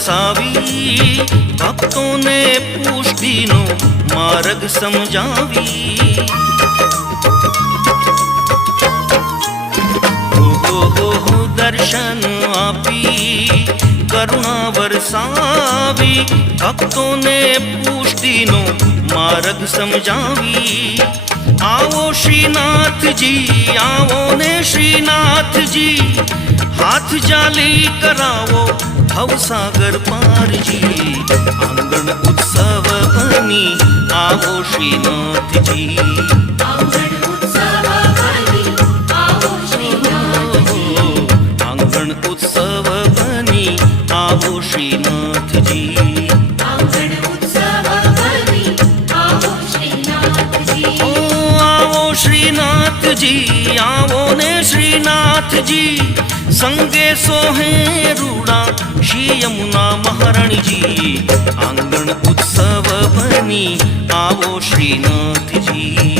વરસાવી, ભક્તોને પુષ્ટિનો માર્ગ સમજાવી. દર્શન આપી કરુણા વરસાવી, ભક્તોને પુષ્ટિનો માર્ગ સમજાવી. આવો શ્રીનાથજી, આવો ને શ્રીનાથજી, હાથ જાલી કરાવો ભવસાગર પારજી. આંગણ ઉત્સવ બની આવો શ્રીનાથજી. આંગણ ઉત્સવ બની આવો શ્રીનાથજી. શ્રીનાથજી આવો ને શ્રીનાથજી, સંગે સોહે રૂડા શ્રી યમુના મહારાણીજી. આંગણ ઉત્સવ બની આવો શ્રીનાથજી.